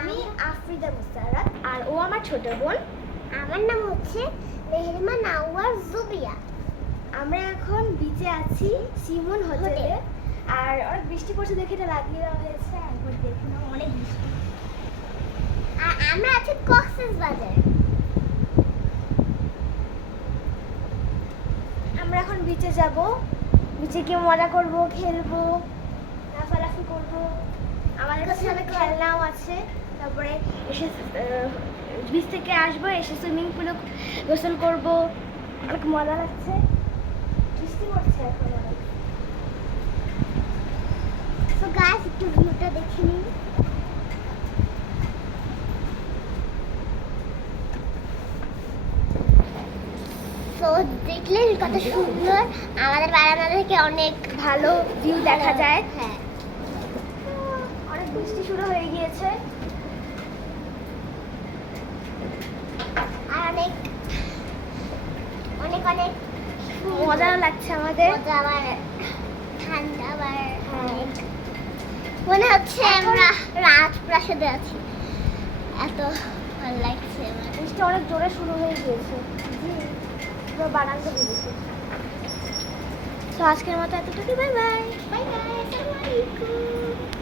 আমি আফ্রিদা মুস্তারাত আর ও আমার ছোট বোন। আমার নাম হচ্ছে মেহরিমা নাওয়ার জুবিয়া। আমরা এখন বিচে আছি সিমন হোটেলে। আর অনেক বৃষ্টি পড়ছে দেখে এটা লাগিয়ে দেওয়া হয়েছে। একবার দেখুন অনেক বৃষ্টি। আর আমরা আছি কক্সবাজার। আমরা এখন বিচে যাব, বিচে গিয়ে মজা করব, খেলবো, লাফালাফি করব। আমাদের কাছে অনেক খেলনাও আছে। তারপরে এসে বিচ থেকে আসবো, এসে সুইমিং পুলে গোসল করব। অনেক মজা লাগছে। বৃষ্টি পড়ছে এখন অনেক। তো গাইস একটু ভিউটা দেখে নিন। তো দেখলেন কত সুন্দর, আমাদের বারান্দা থেকে অনেক ভালো ভিউ দেখা যায়। হ্যাঁ, অনেক বৃষ্টি শুরু হয়ে গিয়েছে। আর অনেক অনেক অনেক মজাও লাগছে আমাদের। মজা, আবার ঠান্ডা, আবার অনেক মনে হচ্ছে আমরা রাজপ্রাসাদে আছি। এত ভালো লাগছে আমার। বৃষ্টি অনেক জোরে শুরু হয়ে গিয়েছে। পুরো বারান্দা ভিজেছে। তো আজকের মতো এতটুকু। Bye bye. বাই বাই, আসসালামু আলাইকুম।